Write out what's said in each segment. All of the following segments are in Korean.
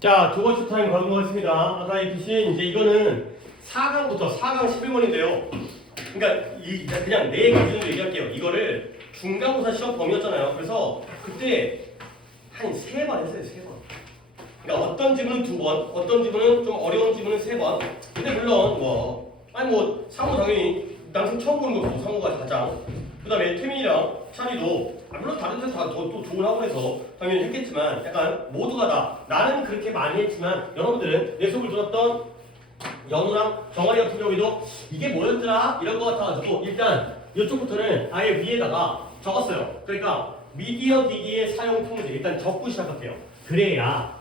자, 두 번째 타임 가보겠습니다. 아까 얘기했듯이 이제 이거는 4강부터 4강 11번인데요. 그러니까 그냥 내 기준으로 얘기할게요. 이거를 중간고사 시험 범위였잖아요. 그래서 그때 한 3번 했어요. 3번. 그러니까 어떤 지문은 2번, 어떤 지문은 좀 어려운 지문은 3번. 근데 물론 상호 당연히 남생 처음 보는 거고 상호가 가장. 그 다음에 태민이랑 찬이도 물론 다른 데서 다 또 좋은 학원에서 당연히 했겠지만 약간 모두가 다 나는 그렇게 많이 했지만 여러분들은 내 수업을 들었던 연우랑 정환이 같은 경우에도 이게 뭐였더라 이런 거 같아가지고 일단 이쪽부터는 아예 위에다가 적었어요. 그러니까 미디어 기기의 사용 통제 일단 적고 시작할게요. 그래야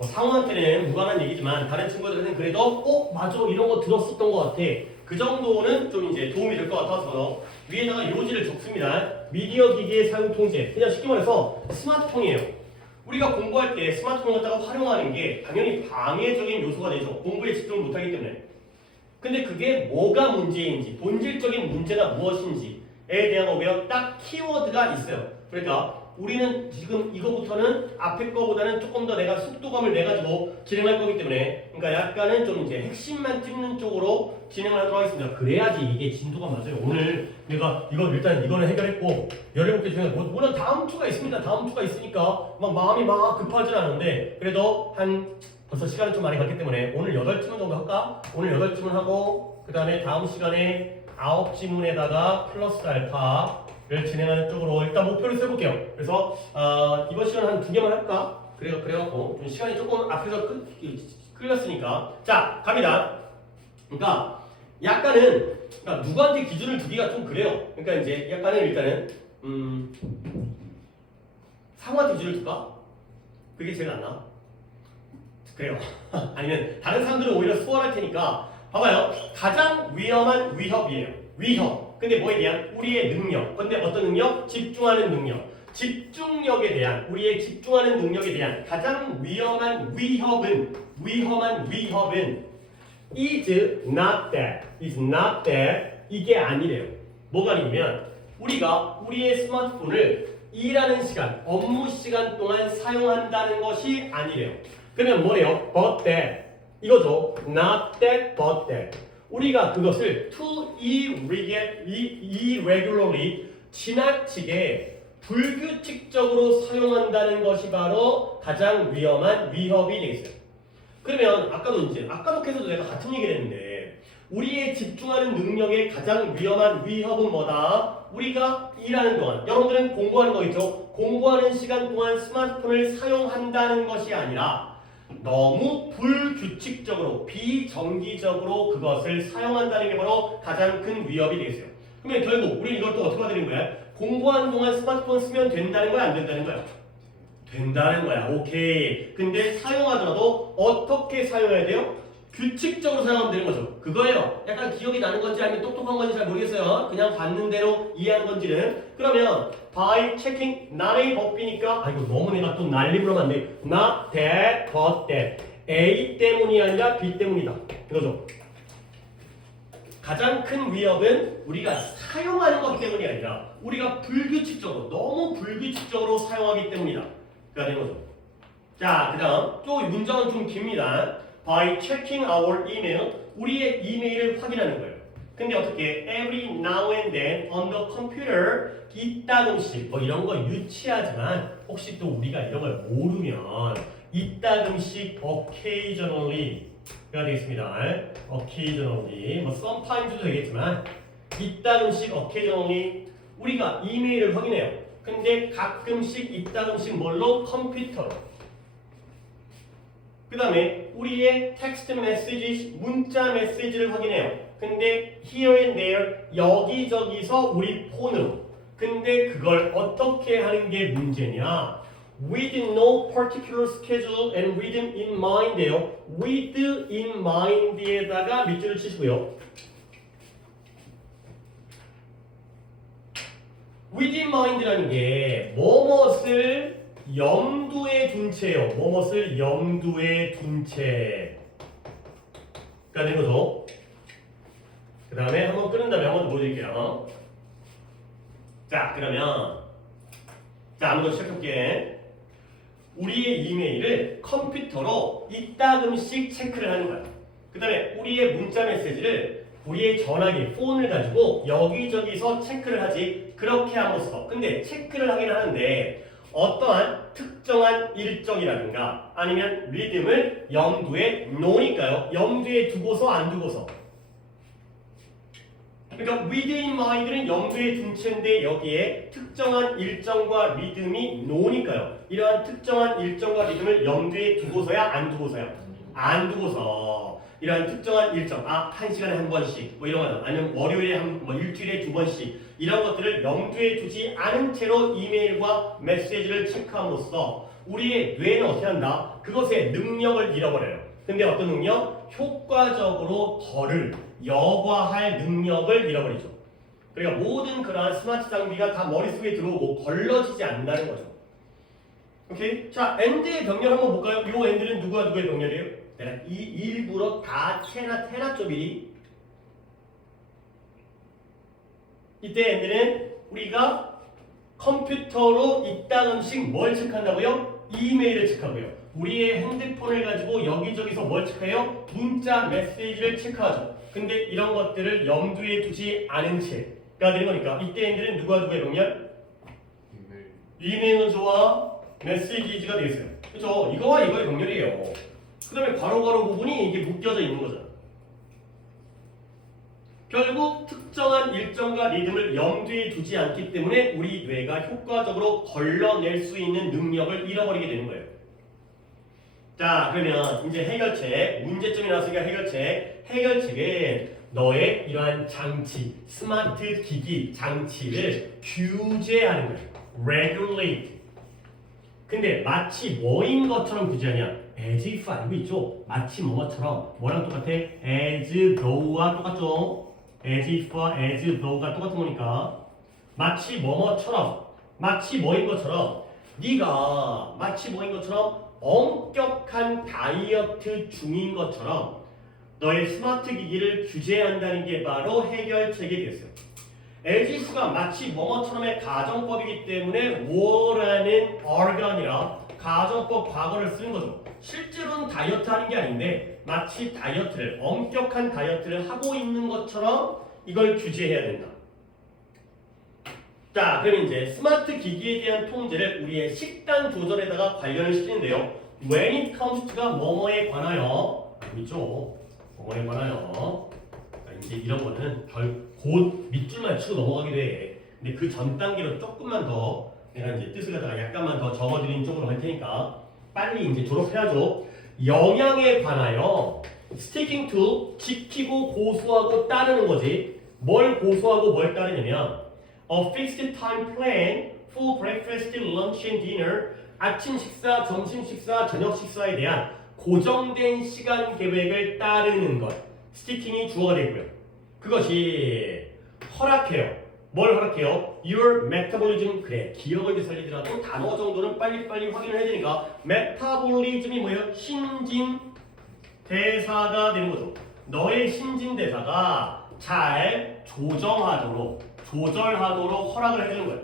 상호한테는 무관한 얘기지만 다른 친구들은 그래도 맞아 이런 거 들었었던 것 같아. 그 정도는 좀 이제 도움이 될 것 같아서 위에다가 요지를 적습니다. 미디어 기기의 사용 통제. 그냥 쉽게 말해서 스마트폰이에요. 우리가 공부할 때 스마트폰을 갖다가 활용하는 게 당연히 방해적인 요소가 되죠. 공부에 집중을 못하기 때문에. 근데 그게 뭐가 문제인지, 본질적인 문제가 무엇인지에 대한 오히려 딱 키워드가 있어요. 그러니까 우리는 지금 이거부터는 앞에 거보다는 조금 더 내가 속도감을 내가지고 진행할 거기 때문에 그러니까 약간은 좀 이제 핵심만 찍는 쪽으로 진행을 하도록 하겠습니다. 그래야지 이게 진도가 맞아요. 오늘 내가 일단 이거는 해결했고 17개 중에 물론 다음 주가 있습니다. 다음 주가 있으니까 막 마음이 막 급하진 않은데 그래도 벌써 시간이 좀 많이 갔기 때문에 오늘 8지문 정도 할까? 오늘 8지문 하고 그 다음에 다음 시간에 9지문에다가 플러스 알파를 진행하는 쪽으로 일단 목표를 세볼게요. 그래서 이번 시간 한 2개만 할까? 그래갖고 좀 시간이 조금 앞에서 끌렸으니까 자 갑니다. 그러니까 약간은 그러니까 누구한테 기준을 두기가 좀 그래요. 그러니까 이제 약간은 일단은 상호한테 기준을 둘까? 그게 제일 낫나? 그래요. 아니면 다른 사람들은 오히려 수월할 테니까 봐봐요. 가장 위험한 위협이에요. 위협. 근데 뭐에 대한? 우리의 능력. 근데 어떤 능력? 집중하는 능력. 집중력에 대한 우리의 집중하는 능력에 대한 가장 위험한 위협은 is not that. is not that. 이게 아니래요. 뭐가 아니냐면 우리가 우리의 스마트폰을 일하는 시간, 업무 시간 동안 사용한다는 것이 아니래요. 그러면 뭐래요? But that 이거죠. Not that, but that. 우리가 그것을 too irregularly 지나치게 불규칙적으로 사용한다는 것이 바로 가장 위험한 위협이 되겠어요. 그러면 아까도 계속 내가 같은 얘기를 했는데 우리의 집중하는 능력의 가장 위험한 위협은 뭐다? 우리가 일하는 동안 여러분들은 공부하는 거 있죠? 공부하는 시간 동안 스마트폰을 사용한다는 것이 아니라 너무 불규칙적으로 비정기적으로 그것을 사용한다는 게 바로 가장 큰 위협이 되겠어요. 그러면 결국 우리는 이걸 또 어떻게 되는 거야? 공부하는 동안 스마트폰 쓰면 된다는 거야? 안 된다는 거야? 된다는 거야. 오케이. 근데 사용하더라도 어떻게 사용해야 돼요? 규칙적으로 사용하면 되는 거죠. 그거예요. 약간 기억이 나는 건지 아니면 똑똑한 건지 잘 모르겠어요. 그냥 받는 대로 이해하는 건지는. 그러면 by checking not의 법비니까 이거 너무 내가 또 난리 부르면 안 돼. Not that, but that. A 때문이 아니라 B 때문이다. 이거죠. 가장 큰 위협은 우리가 사용하는 것 때문이 아니라 우리가 불규칙적으로 너무 불규칙적으로 사용하기 때문이다. 그가 된 거죠. 자, 그 다음 또 문장은 좀 깁니다. By checking our email, 우리의 이메일을 확인하는 거예요. 근데 어떻게? Every now and then on the computer, 이따금씩 이런 거 유치하지만 혹시 또 우리가 이런 걸 모르면 이따금씩 occasionally가 되겠습니다. occasionally, sometimes도 되겠지만 이따금씩 occasionally 우리가 이메일을 확인해요. 근데 가끔씩 이따금씩 뭘로? 컴퓨터로. 그 다음에 우리의 텍스트 메시지, 문자 메시지를 확인해요. 근데 here and there, 여기저기서 우리 폰으로. 근데 그걸 어떻게 하는 게 문제냐? With no particular schedule and rhythm in mind에요. With in mind에다가 밑줄을 치시고요. With in mind라는 게 뭐뭇을 염두에 둔 채요. 뭐뭇을 염두에 둔 채가 된 거죠. 그 다음에 한번 끄는 다음에 한번 더 보여드릴게요. 자, 그러면 한번 더 시작할게. 우리의 이메일을 컴퓨터로 이따금씩 체크를 하는 거야. 그 다음에 우리의 문자 메시지를 우리의 전화기, 폰을 가지고 여기저기서 체크를 하지. 그렇게 함으로써. 근데 체크를 하긴 하는데 어떠한 특정한 일정이라든가 아니면 리듬을 염두에 놓으니까요. 염두에 두고서 안 두고서. 그러니까 with in mind는 염두에 둔 채인데 여기에 특정한 일정과 리듬이 놓으니까요. 이러한 특정한 일정과 리듬을 염두에 두고서야 안 두고서야? 안 두고서 이러한 특정한 일정, 한 시간에 한 번씩 뭐 이런 거 아니면 월요일에 뭐 일주일에 두 번씩 이런 것들을 염두에 두지 않은 채로 이메일과 메시지를 체크함으로써 우리의 뇌는 어떻게 한다? 그것의 능력을 잃어버려요. 근데 어떤 능력? 효과적으로 덜을 여과할 능력을 잃어버리죠. 그러니까 모든 그러한 스마트 장비가 다 머릿속에 들어오고 걸러지지 않는다는 거죠. 오케이? 자, 엔드의 병렬 한번 볼까요? 이 엔드는 누구와 누구의 병렬이에요? 내가 이 일부러 다 테나 쪽이 이때 엔드는 우리가 컴퓨터로 이따금씩 뭘 체크한다고요? 이메일을 체크하고요. 우리의 핸드폰을 가지고 여기저기서 뭘 체크해요? 문자 메시지를 체크하죠. 근데 이런 것들을 염두에 두지 않은 채가 되는 거니까 이때 엔드는 누구와 누구의 병렬? 이메일과 메시지가 되겠어요. 그렇죠? 이거와 이거의 병렬이에요. 그 다음에 괄호 부분이 이게 묶여져 있는 거잖아. 결국 특정한 일정과 리듬을 염두에 두지 않기 때문에 우리 뇌가 효과적으로 걸러낼 수 있는 능력을 잃어버리게 되는 거예요. 자, 그러면 이제 해결책, 문제점이 나왔으니까 해결책은 너의 이러한 장치, 스마트 기기 장치를 규제하는 거예요. regulate. 근데 마치 뭐인 것처럼 규제하냐? as if 알고 있죠? 마치 뭐처럼 뭐랑 똑같아? as though와 똑같죠? as if와 as though가 똑같은 거니까 마치 뭐뭐처럼 마치 뭐인 것처럼 네가 마치 뭐인 것처럼 엄격한 다이어트 중인 것처럼 너의 스마트 기기를 규제한다는 게 바로 해결책이 되겠어요. as if가 마치 뭐뭐처럼의 가정법이기 때문에 뭐라는 are가 아니라 가정법 과거를 쓰는 거죠. 실제로는 다이어트 하는 게 아닌데 마치 다이어트를 엄격한 다이어트를 하고 있는 것처럼 이걸 규제해야 된다. 자, 그럼 이제 스마트 기기에 대한 통제를 우리의 식단 조절에다가 관련을 시키는데요. When it comes to가 뭐뭐에 관하여 있죠. 뭐뭐에 관하여 이제 이런 거는 곧 밑줄만 치고 넘어가기도 해. 근데 그 전 단계로 조금만 더 내가 이제 뜻을 갖다가 약간만 더 적어드린 쪽으로 할 테니까 빨리 이제 졸업해야죠. 영양에 관하여 sticking to 지키고 고수하고 따르는 거지. 뭘 고수하고 뭘 따르냐면 a fixed time plan for breakfast, lunch and dinner. 아침 식사, 점심 식사, 저녁 식사에 대한 고정된 시간 계획을 따르는 것. 스티킹이 주어가 되고요. 그것이 허락해요. 뭘 허락해요? Your metabolism. 그래, 기억을 위해 살리더라도 단어 정도는 빨리빨리 확인을 해야 되니까 metabolism이 뭐예요? 신진대사가 되는 거죠. 너의 신진대사가 잘 조절하도록 허락을 해주는 거예요.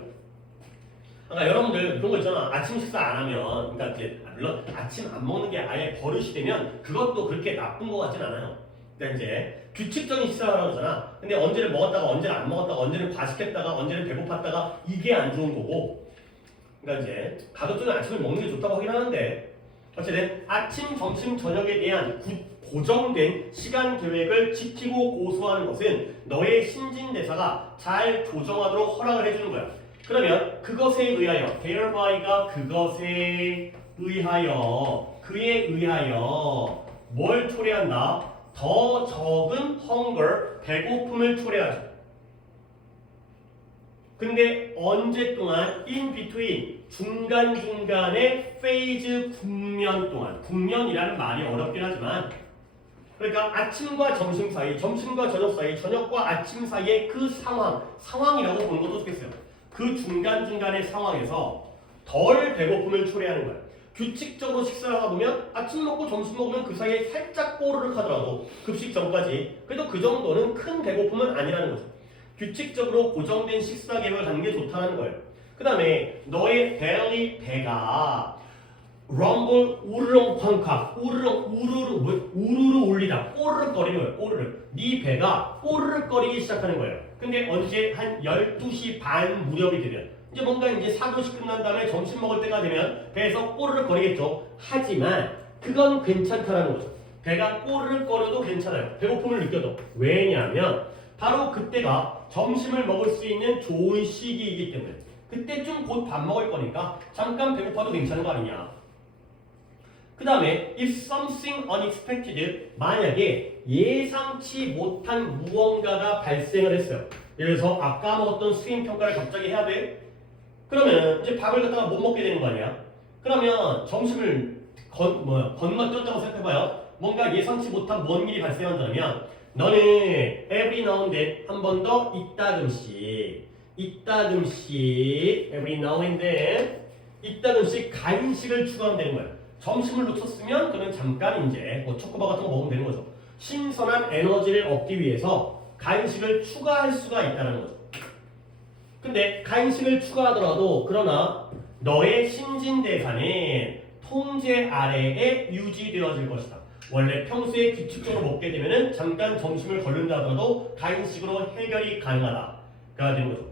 그러니까 여러분들 그런 거 있잖아. 아침 식사 안 하면, 그러니까 이제 물론 아침 안 먹는 게 아예 버릇이 되면 그것도 그렇게 나쁜 거 같진 않아요. 그러니까 이제 규칙적인 식사를 하라고 하잖아. 근데 언제는 먹었다가 언제는 안 먹었다가 언제는 과식했다가 언제는 배고팠다가 이게 안 좋은 거고. 그러니까 이제 가급적이면 아침을 먹는 게 좋다고 하긴 하는데 어쨌든 아침, 점심, 저녁에 대한 고정된 시간 계획을 지키고 고수하는 것은 너의 신진대사가 잘 조정하도록 허락을 해주는 거야. 그러면 그것에 의하여 thereby가 그에 의하여 뭘 초래한다? 더 적은 hunger, 배고픔을 초래하죠. 근데 언제 동안 in between, 중간중간에 phase 국면 동안, 국면이라는 말이 어렵긴 하지만 그러니까 아침과 점심 사이, 점심과 저녁 사이, 저녁과 아침 사이의 그 상황이라고 보는 것도 좋겠어요. 그 중간중간의 상황에서 덜 배고픔을 초래하는 거예요. 규칙적으로 식사를 하다 보면 아침 먹고 점심 먹으면 그 사이에 살짝 꼬르륵 하더라도 급식 전까지 그래도 그 정도는 큰 배고픔은 아니라는 거죠. 규칙적으로 고정된 식사 계획을 갖는 게 좋다는 거예요. 그 다음에 너의 belly, 배가 rumble 우르렁쾅쾅 우르르 울리다 꼬르륵거리는 거예요. 꼬르륵. 네 배가 꼬르륵거리기 시작하는 거예요. 근데 언제 한 12시 반 무렵이 되면 이제 뭔가 이제 사도시 끝난 다음에 점심 먹을 때가 되면 배에서 꼬르륵거리겠죠. 하지만 그건 괜찮다라는 거죠. 배가 꼬르륵거려도 괜찮아요. 배고픔을 느껴도. 왜냐하면 바로 그때가 점심을 먹을 수 있는 좋은 시기이기 때문에 그때쯤 곧 밥 먹을 거니까 잠깐 배고파도 괜찮은 거 아니냐. 그 다음에 if something unexpected 만약에 예상치 못한 무언가가 발생을 했어요. 예를 들어서 아까 먹었던 수행평가를 갑자기 해야 돼? 그러면 이제 밥을 갖다가 못 먹게 되는 거 아니야? 그러면 점심을 건너뛰었다고 생각해봐요. 뭔가 예상치 못한 뭔 일이 발생한다면 너는 every now and then 한 번 더 이따금씩 every now and then 이따금씩 간식을 추가하면 되는 거야. 점심을 놓쳤으면 그러면 잠깐 이제 뭐 초코바 같은 거 먹으면 되는 거죠. 신선한 에너지를 얻기 위해서 간식을 추가할 수가 있다는 거죠. 근데 간식을 추가하더라도 그러나 너의 신진대사는 통제 아래에 유지되어질 것이다. 원래 평소에 규칙적으로 먹게 되면은 잠깐 점심을 걸른다 하더라도 간식으로 해결이 가능하다가 되는 거죠.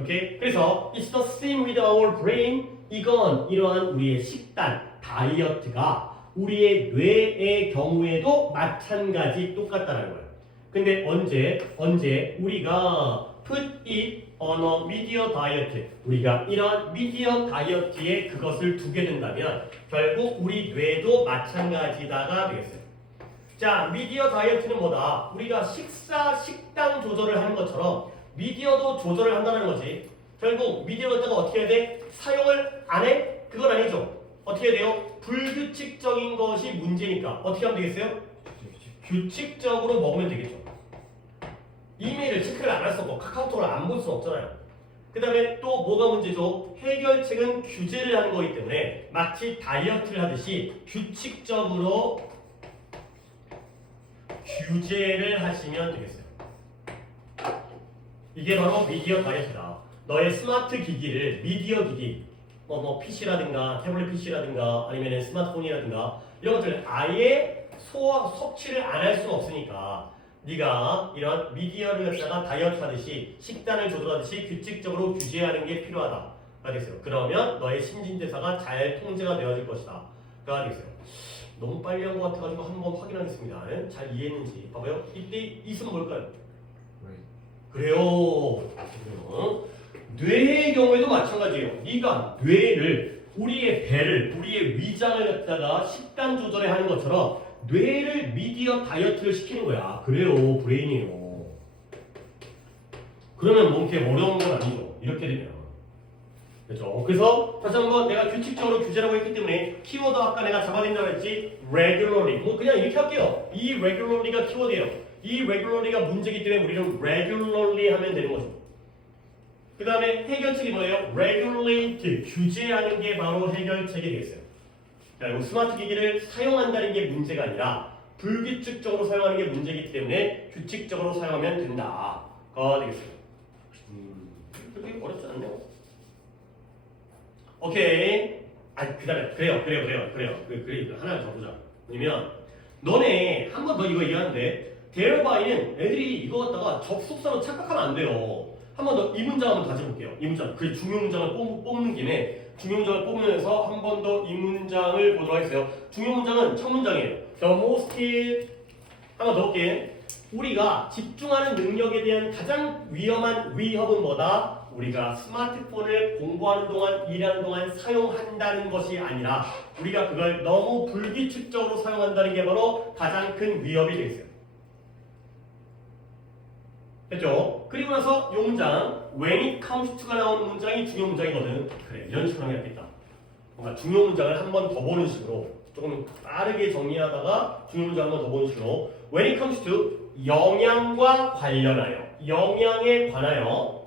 오케이? 그래서 it's the same with our brain. 이건 이러한 우리의 식단, 다이어트가 우리의 뇌의 경우에도 마찬가지 똑같다는 거예요. 근데 언제 우리가 put it on a media diet 우리가 이런 미디어 다이어트에 그것을 두게 된다면 결국 우리 뇌도 마찬가지다가 되겠어요. 자, 미디어 다이어트는 뭐다? 우리가 식당 조절을 하는 것처럼 미디어도 조절을 한다는 거지. 결국 미디어를 갖다가 어떻게 해야 돼? 사용을 안 해? 그건 아니죠. 어떻게 해야 돼요? 불규칙적인 것이 문제니까 어떻게 하면 되겠어요? 규칙적으로 먹으면 되겠죠. 이메일을 체크를 안 할 수 없고 카카오톡을 안 볼 수 없잖아요. 그 다음에 또 뭐가 문제죠? 해결책은 규제를 하는 거기 때문에 마치 다이어트를 하듯이 규칙적으로 규제를 하시면 되겠어요. 이게 바로 미디어 다이어트다. 너의 스마트 기기를 미디어 기기 뭐 PC라든가 태블릿 PC라든가 아니면 스마트폰이라든가 이런 것들 아예 섭취를 안 할 수는 없으니까 네가 이런 미디어를 갖다가 다이어트 하듯이 식단을 조절하듯이 규칙적으로 규제하는 게 필요하다가 되겠어요. 그러면 너의 신진대사가 잘 통제가 되어질 것이다 가 되겠어요. 너무 빨리 한 것 같아가지고 한번 확인하겠습니다. 잘 이해했는지 봐봐요. 이때 이은 뭘까요? 그래요. 뇌의 경우에도 마찬가지예요. 네가 뇌를 우리의 배를 우리의 위장을 갖다가 식단 조절에 하는 것처럼 뇌를 미디어 다이어트를 시키는 거야. 그래요. 브레인이에요. 그러면 뭐 이렇게 어려운 건 아니죠. 이렇게 되면. 그렇죠. 그래서 다시 한번 내가 규칙적으로 규제라고 했기 때문에 키워드 아까 내가 잡아낸다고 했지. regularly. 뭐 그냥 이렇게 할게요. 이 regularly가 키워드예요. 이 regularly가 문제이기 때문에 우리는 regularly 하면 되는 거죠. 그 다음에 해결책이 뭐예요? regulate. 규제하는 게 바로 해결책이 되겠어요. 자, 스마트 기기를 사용한다는 게 문제가 아니라 불규칙적으로 사용하는 게 문제이기 때문에 규칙적으로 사용하면 된다가 되겠어요. 그렇게 어렵지 않네요. 오케이. 그다음에 그래요. 하나 더 보자. 뭐냐면 너네 한 번 더 이거 얘기하는데 thereby 애들이 이거 갖다가 접속사로 착각하면 안 돼요. 한 번 더 이 문장 한번 다시 볼게요. 이 문장. 그 중요 문장을 뽑는 김에 중요 문장을 뽑으면서 한 번 더 이 문장을 보도록 하겠어요. 중요 문장은 첫 문장이에요. The most 한 번 더 볼게. 우리가 집중하는 능력에 대한 가장 위험한 위협은 뭐다? 우리가 스마트폰을 공부하는 동안, 일하는 동안 사용한다는 것이 아니라 우리가 그걸 너무 불규칙적으로 사용한다는 게 바로 가장 큰 위협이 되겠어요. 됐죠? 그리고 나서 이 문장 when it comes to가 나오는 문장이 중요 문장이거든. 그래, 이런 식으로 하면 되겠다. 뭔가 중요 문장을 한 번 더 보는 식으로 조금 빠르게 정리하다가 중요 문장 한 번 더 보는 식으로 when it comes to 영양과 관련하여 영양에 관하여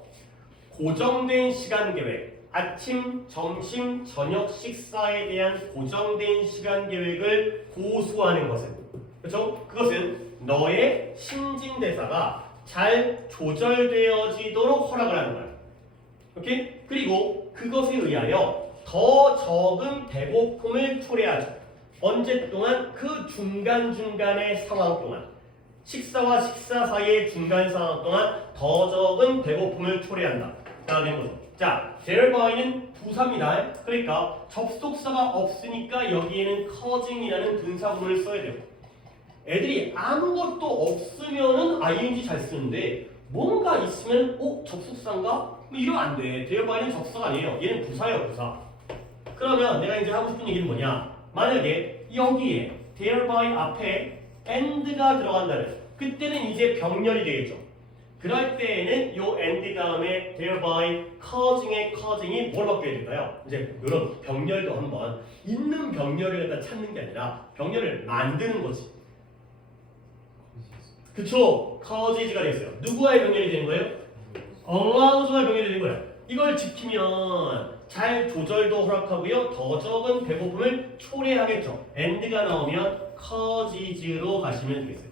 고정된 시간 계획 아침, 점심, 저녁 식사에 대한 고정된 시간 계획을 고수하는 것은 그렇죠? 그것은 너의 신진대사가 잘 조절되어지도록 허락을 하는 거야. 오케이? 그리고 그것에 의하여 더 적은 배고픔을 초래하죠. 언제 동안? 그 중간중간의 상황 동안. 식사와 식사 사이의 중간 상황 동안 더 적은 배고픔을 초래한다. 라는 거죠. 자, thereby 부사입니다. 그러니까 접속사가 없으니까 여기에는 causing이라는 분사구문을 써야 돼요. 애들이 아무것도 없으면은 ing 잘 쓰는데 뭔가 있으면 접속사인가? 뭐 이러면 안 돼. thereby 접속사 아니에요. 얘는 부사예요, 부사. 그러면 내가 이제 하고 싶은 얘기는 뭐냐? 만약에 여기에 thereby 앞에 and가 들어간다면 그때는 이제 병렬이 되겠죠. 그럴 때에는 요 and 다음에 thereby causing이 뭘 바뀌어야 될까요? 이제 이런 병렬도 한번 있는 병렬을 갖다 찾는 게 아니라 병렬을 만드는 거지. 그쵸? cause가 되겠어요. 누구와의 병렬이 되는 거예요? allows와의 병렬이 되는 거예요. 이걸 지키면 잘 조절도 허락하고요. 더 적은 배고픔을 초래하겠죠. and가 나오면 causes로 가시면 되겠어요.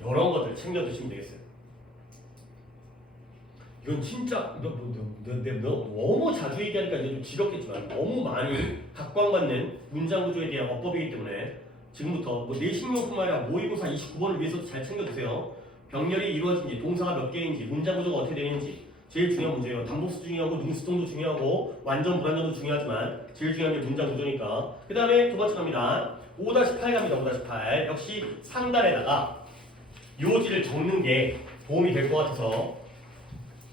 이런 것들 챙겨 두시면 되겠어요. 이건 진짜 너무 자주 얘기하니까 이제 좀 지겹겠지만 너무 많이 각광받는 문장 구조에 대한 어법이기 때문에 지금부터 뭐 내신용품 아니라 모의고사 29번을 위해서도 잘 챙겨두세요. 병렬이 이루어진지, 동사가 몇 개인지, 문장 구조가 어떻게 되는지 제일 중요한 문제예요. 단복수 중요하고 능수동도 중요하고 완전 불완전도 중요하지만 제일 중요한 게 문장 구조니까. 그 다음에 두 번째 갑니다. 5-8 갑니다. 5-8 역시 상단에다가 요지를 적는 게 도움이 될 것 같아서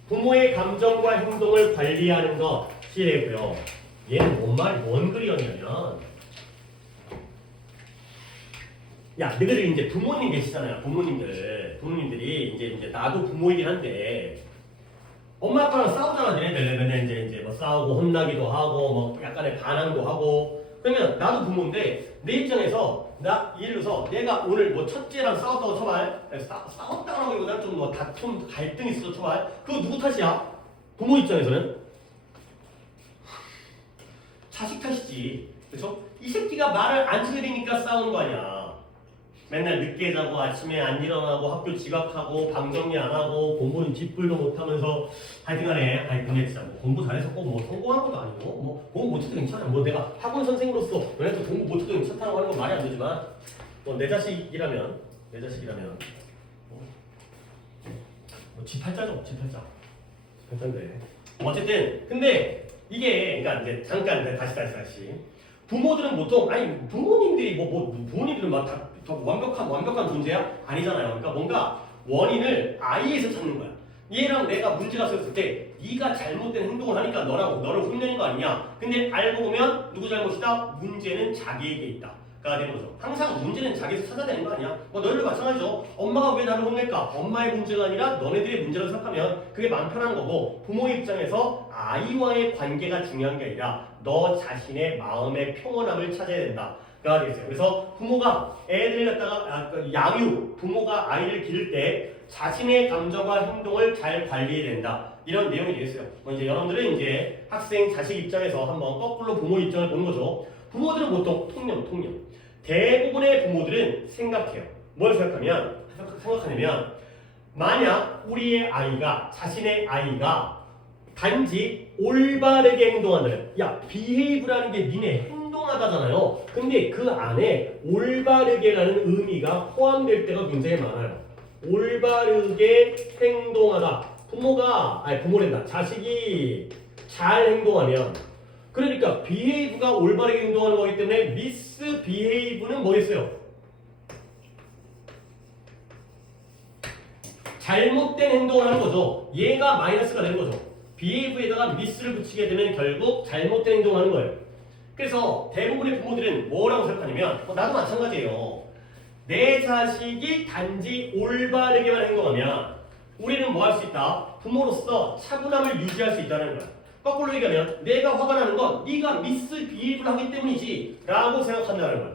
부모의 감정과 행동을 관리하는 것이 되고요. 얘는 뭔 글이었냐면 야, 너희들 이제 부모님 계시잖아요. 부모님들이 이제 나도 부모이긴 한데 엄마 아빠랑 싸우잖아. 맨날 이제 뭐 싸우고 혼나기도 하고 뭐 약간의 반항도 하고. 그러면 나도 부모인데 내 입장에서 예를 들어서 내가 오늘 뭐 첫째랑 싸웠다고 쳐봐. 싸웠다고 하기보다는 좀 뭐 다툼 갈등이 있어서 쳐봐. 그거 누구 탓이야? 부모 입장에서는 자식 탓이지. 그렇죠? 이 새끼가 말을 안 들으니까 싸우는 거 아니야. 맨날 늦게 자고 아침에 안 일어나고 학교 지각하고 방 정리 안 하고 공부는 뒷불도 못하면서 하여튼간에 진짜 뭐 공부 잘해서 꼭 뭐 성공한 것도 아니고 뭐 공부 못해도 괜찮아. 뭐 내가 학원 선생으로서 너네도 공부 못해도 괜찮다고 하는 건 말이 안 되지만 뭐 내 자식이라면 뭐 지팔자죠. 지팔자인데 어쨌든 근데 이게 그러니까 이제 잠깐 다시 부모들은 보통 부모님들이 부모님들은 막 더 완벽한 존재야? 아니잖아요. 그러니까 뭔가 원인을 아이에서 찾는 거야. 얘랑 내가 문제가 생겼을 때 네가 잘못된 행동을 하니까 너를 흉내낸 거 아니냐? 근데 알고 보면 누구 잘못이다? 문제는 자기에게 있다. 가 되는 거죠. 항상 문제는 자기에서 찾아내는 거 아니야? 뭐 너희도 마찬가지죠. 엄마가 왜 나를 혼낼까? 엄마의 문제가 아니라 너네들의 문제라고 생각하면 그게 마음 편한 거고 부모의 입장에서 아이와의 관계가 중요한 게 아니라 너 자신의 마음의 평온함을 찾아야 된다. 가 되겠어요. 그래서 부모가 애들을 갖다가 부모가 아이를 기를 때 자신의 감정과 행동을 잘 관리해야 된다. 이런 내용이 되겠어요. 이제 여러분들은 이제 학생 자식 입장에서 한번 거꾸로 부모 입장을 보는 거죠. 부모들은 보통 통념. 대부분의 부모들은 생각해요. 뭘 생각하냐면 만약 우리의 아이가 자신의 아이가 단지 올바르게 행동한다면 behave라는 게 니네 행동하다잖아요. 근데 그 안에 올바르게라는 의미가 포함될 때가 굉장히 많아요. 올바르게 행동하다. 부모란다. 자식이 잘 행동하면 그러니까 behave가 올바르게 행동하는 거기 때문에 misbehave는 뭐겠어요? 잘못된 행동을 하는 거죠. 얘가 마이너스가 되는 거죠. behave에다가 mis를 붙이게 되면 결국 잘못된 행동을 하는 거예요. 그래서 대부분의 부모들은 뭐라고 생각하냐면 나도 마찬가지예요. 내 자식이 단지 올바르게만 행동하면 우리는 뭐 할 수 있다? 부모로서 차분함을 유지할 수 있다는 거야. 거꾸로 얘기하면 내가 화가 나는 건 네가 미스비입을 하기 때문이지 라고 생각한다는 거야.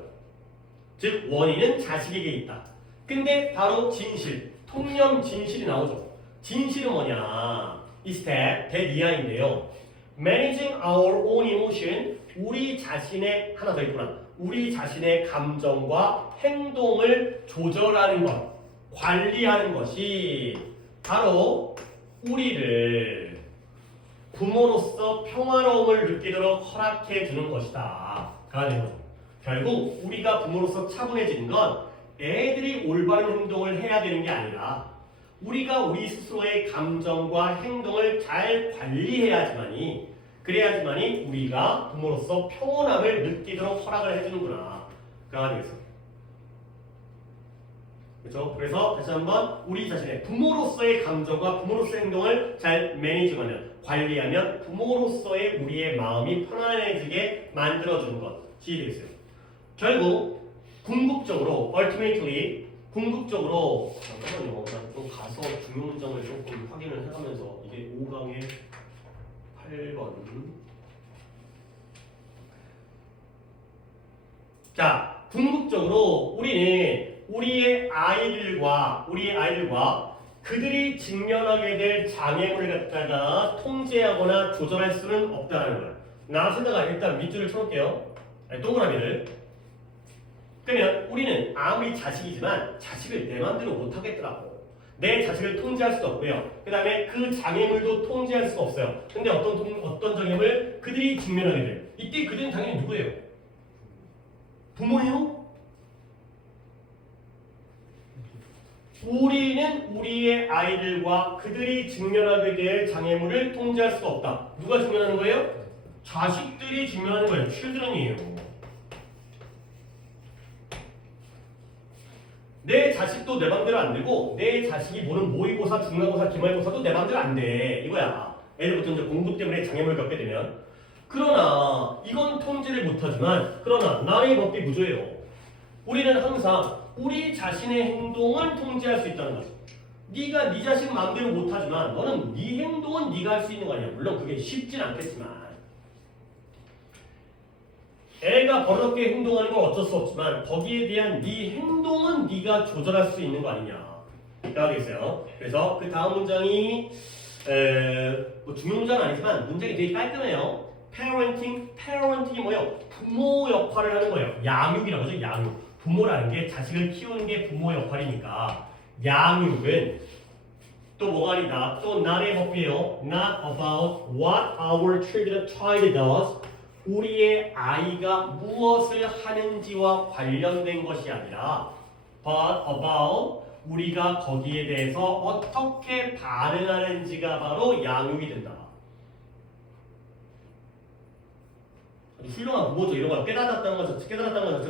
즉 원인은 자식에게 있다. 근데 바로 진실, 통념 진실이 나오죠. 진실은 뭐냐? 이 스텝 대이하인데요. Managing our own emotion, 우리 자신의 하나 더 있구나. 우리 자신의 감정과 행동을 조절하는 것, 관리하는 것이 바로 우리를 부모로서 평화로움을 느끼도록 허락해 주는 것이다. 가 되는 거죠. 결국 우리가 부모로서 차분해지는 건 애들이 올바른 행동을 해야 되는 게 아니라 우리가 우리 스스로의 감정과 행동을 잘 관리해야지만이 그래야지만이 우리가 부모로서 평온함을 느끼도록 허락을 해주는구나. 가 되겠습니다. 그렇죠? 그래서 다시 한번 우리 자신의 부모로서의 감정과 부모로서의 행동을 잘 매니지하면 관리하면 부모로서의 우리의 마음이 편안해지게 만들어주는 것이 되겠어요. 결국 궁극적으로 ultimately 궁극적으로 잠깐만요. 좀 가서 중요 문장을 조금 확인을 해가면서 이게 5강의 8번 자 궁극적으로 우리는 우리의 아이들과 그들이 직면하게 될 장애물을 갖다가 통제하거나 조절할 수는 없다는 거예요. 나와서다가 일단 밑줄을 쳐놓을게요. 동그라미를. 그러면 우리는 아무리 자식이지만 자식을 내 맘대로 못하겠더라고. 내 자식을 통제할 수도 없고요. 그 다음에 그 장애물도 통제할 수가 없어요. 근데 어떤 장애물? 그들이 직면하게 돼요. 이때 그들은 당연히 누구예요? 부모예요? 우리는 우리의 아이들과 그들이 직면하게 될 장애물을 통제할 수가 없다. 누가 직면하는 거예요? 자식들이 직면하는 거예요. children이에요. 내 자식도 내 맘대로 안 되고 내 자식이 보는 모의고사, 중간고사, 기말고사도 내 맘대로 안 돼. 이거야. 애들부터 이제 공부 때문에 장애물을 겪게 되면. 그러나 이건 통제를 못하지만 그러나 나의 법비 구조예요. 우리는 항상 우리 자신의 행동을 통제할 수 있다는 거지. 네가 네 자식 마음대로 못하지만 너는 네 행동은 네가 할 수 있는 거 아니야. 물론 그게 쉽진 않겠지만 애가 버릇없게 행동하는 건 어쩔 수 없지만 거기에 대한 네 행동은 네가 조절할 수 있는 거 아니냐. 가 되겠어요. 그래서 그 다음 문장이 뭐 중요 문장은 아니지만 문장이 되게 깔끔해요. parenting이 뭐예요? 부모 역할을 하는 거예요. 양육이라고 하죠. 양육. 부모라는 게 자식을 키우는 게 부모 역할이니까 양육은 또 뭐가 아니다. 또 not의 법이에요. Not about what our child does. 우리의 아이가 무엇을 하는지와 관련된 것이 아니라 but about 우리가 거기에 대해서 어떻게 반응하는지가 바로 양육이 된다. 훌륭한 부모죠. 이런 거 깨달았다는 것 자체가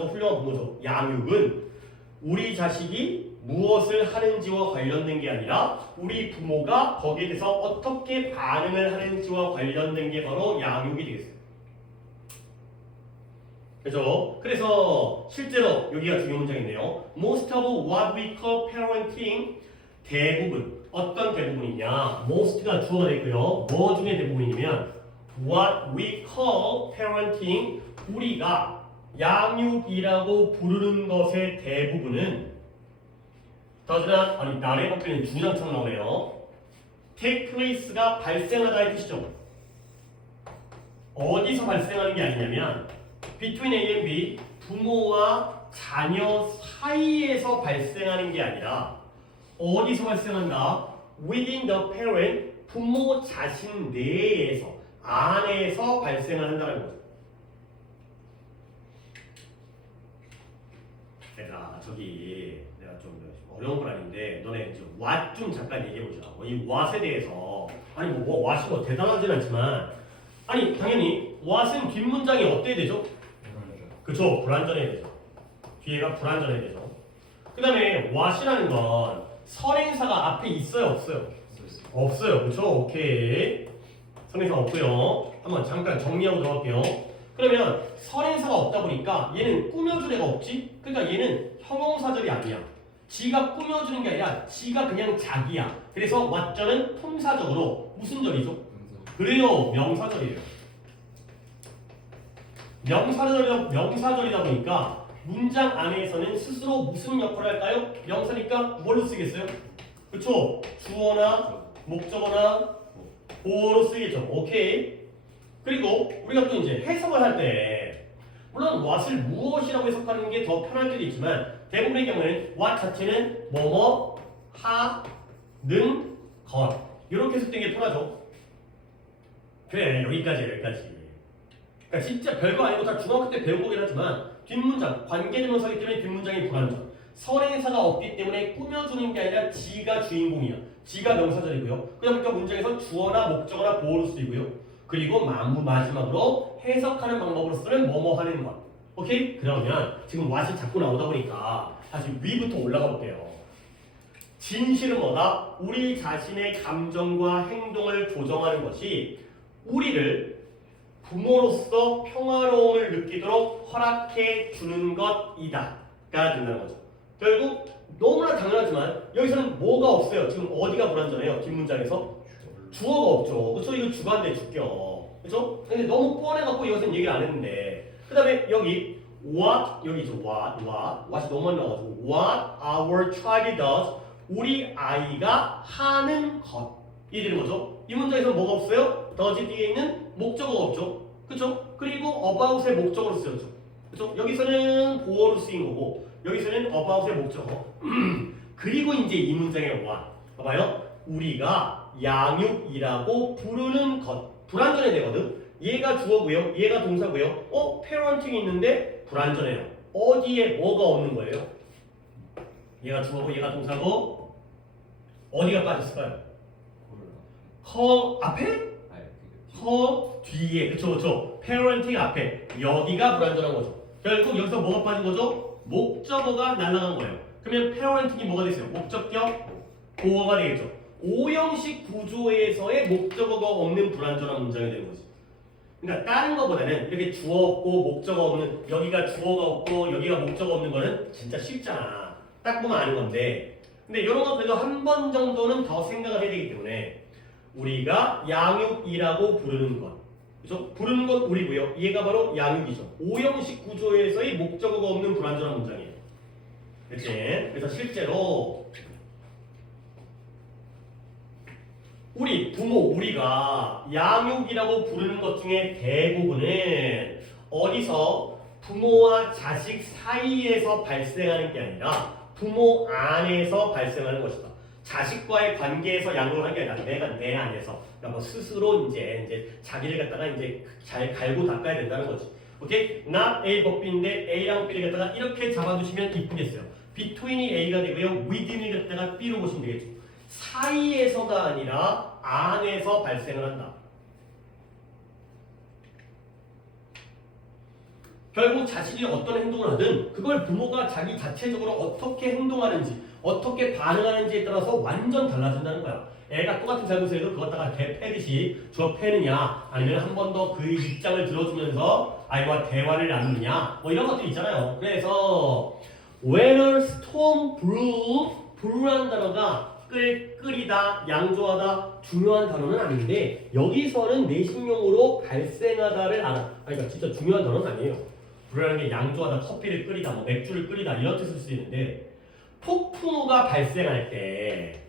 훌륭한 부모죠. 양육은 우리 자식이 무엇을 하는지와 관련된 게 아니라 우리 부모가 거기에 대해서 어떻게 반응을 하는지와 관련된 게 바로 양육이 되겠어요. 그렇죠? 그래서 실제로 여기가 중요 문장인데요. Most of what we call parenting 대부분 어떤 대부분이냐? Most가 주어가 되어 있고요. 뭐 중에 대부분이냐면 what we call parenting 우리가 양육이라고 부르는 것의 대부분은 나의 법규는 주장처럼 나오네요. take place가 발생하다 의 뜻이죠. 어디서 발생하는 게 아니냐면 between A and B 부모와 자녀 사이에서 발생하는 게 아니라 어디서 발생한다? within the parent 부모 자신 내에서 안에서 발생을 한다는 거죠. 내가 좀 어려운 건 아닌데 너네 이제 what 좀 잠깐 얘기해보자. 이 what에 대해서 아니 what이 뭐 대단하진 않지만 아니 당연히 what은 뒷문장이 어때야 되죠? 그쵸, 불완전해야 되죠. 뒤에가 불완전해야 되죠. 그 다음에 what이라는 건 선행사가 앞에 있어요, 없어요? 없어요. 그쵸? 오케이. 선행사 없고요. 한번 잠깐 정리하고 들어갈게요. 그러면 선행사가 없다 보니까 얘는 꾸며줄 애가 없지? 그러니까 얘는 형용사절이 아니야. 지가 꾸며주는 게 아니라 지가 그냥 자기야. 그래서 what절은 품사적으로 무슨 절이죠? 그래요, 명사절이에요. 명사절이다 보니까 문장 안에서는 스스로 무슨 역할을 할까요? 명사니까 뭘로 쓰겠어요? 그쵸? 주어나 목적어나 보어로 쓰겠죠. 오케이. 그리고 우리가 또 이제 해석을 할 때 물론 what을 무엇이라고 해석하는 게 더 편할 때도 있지만 대부분의 경우에는 what 자체는 뭐뭐 하는 것 이렇게 해석된 게 편하죠. 그래 여기까지야 여기까지. 그러니까 진짜 별거 아니고 다 중학교 때 배운 거긴 하지만 뒷문장 관계대명사기 때문에 뒷문장이 불완전. 선행사가 없기 때문에 꾸며주는 게 아니라 지가 주인공이야. 지가 명사절이고요. 그러니까 문장에서 주어나 목적어나 보어로 쓰이고요. 그리고 마지막으로 해석하는 방법으로 쓰는 뭐뭐 하는 것. 오케이? 그러면 지금 what이 자꾸 나오다 보니까 다시 위부터 올라가 볼게요. 진실은 뭐다? 우리 자신의 감정과 행동을 조정하는 것이 우리를 부모로서 평화로움을 느끼도록 허락해 주는 것이다. 가 된다는 거죠. 결국 너무나 당연하지만 여기서는 뭐가 없어요. 지금 어디가 불완전해요? 뒷문장에서 주어가 없죠. 그렇죠? 이거 주관대 주격. 그렇죠? 근데 너무 뻔해갖고 이것은 얘기를 안 했는데 그 다음에 여기 what 여기죠. what이 너무 많이 나와가지고 what our child does 우리 아이가 하는 것이 되는 거죠. 이 문장에서 뭐가 없어요? does 뒤에 있는 목적어가 없죠. 그렇죠? 그리고 about의 목적어로 쓰였죠. 그렇죠? 여기서는 보어로 쓰인 거고 여기서는 about의 목적어. 그리고 이제 이 문장의 what 봐봐요. 우리가 양육이라고 부르는 것 불완전해야 되거든. 얘가 주어고요. 얘가 동사고요. parenting이 있는데 불완전해요. 어디에 뭐가 없는 거예요? 얘가 주어고 얘가 동사고 어디가 빠졌을까요? 앞에? 뒤에. 그쵸. parenting 앞에. 여기가 불완전한 거죠. 결국 여기서 뭐가 빠진 거죠? 목적어가 날아간 거예요. 그러면 parenting이 뭐가 됐어요? 목적격 보어가 되겠죠. 오형식 구조에서의 목적어가 없는 불완전한 문장이 되는 거지. 그러니까 다른 거보다는 이렇게 주어 없고 목적어 없는 여기가 주어가 없고 여기가 목적어 없는 거는 진짜 쉽잖아. 딱 보면 아는 건데 근데 이런 거 그래도 한 번 정도는 더 생각을 해야 되기 때문에 우리가 양육이라고 부르는 것 그죠? 부르는 건 우리고요. 얘가 바로 양육이죠. 오형식 구조에서의 목적어가 없는 불완전한 문장이에요. 그치? 그래서 실제로 우리 부모 우리가 양육이라고 부르는 것 중에 대부분은 어디서 부모와 자식 사이에서 발생하는 게 아니라 부모 안에서 발생하는 것이다. 자식과의 관계에서 양육을 하는 게 아니라 내가 내 안에서 그러니까 뭐 스스로 이제 자기를 갖다가 이제 잘 갈고 닦아야 된다는 거지. 오케이? not A 법비인데 A랑 B를 갖다가 이렇게 잡아두시면 이쁘겠어요. between이 A가 되고요. within을 갖다가 B로 보시면 되겠죠. 사이에서가 아니라 안에서 발생을 한다. 결국 자식이 어떤 행동을 하든 그걸 부모가 자기 자체적으로 어떻게 행동하는지 어떻게 반응하는지에 따라서 완전 달라진다는 거야. 애가 똑같은 잘못을 해도 그거 갖다가 개 패듯이 주어 패느냐 아니면 한 번 더 그 입장을 들어주면서 아이와 대화를 나누느냐 뭐 이런 것들이 있잖아요. 그래서 weather, storm, brew, brew라는 단어가 끓이다, 양조하다 중요한 단어는 아닌데 여기서는 내식용으로 발생하다를 알아. 그러니까 진짜 중요한 단어는 아니에요. brew라는 게 양조하다, 커피를 끓이다, 뭐 맥주를 끓이다 이런 뜻을 쓸 수 있는데 폭풍우가 발생할 때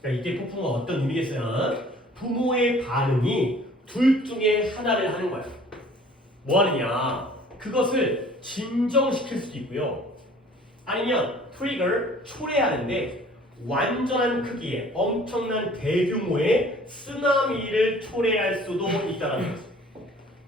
그러니까 이게 폭풍우가 어떤 의미겠어요? 부모의 반응이 둘 중에 하나를 하는 거야. 뭐 하느냐? 그것을 진정시킬 수도 있고요. 아니면 트리거, 초래하는데 완전한 크기의 엄청난 대규모의 쓰나미를 초래할 수도 있다는 거죠.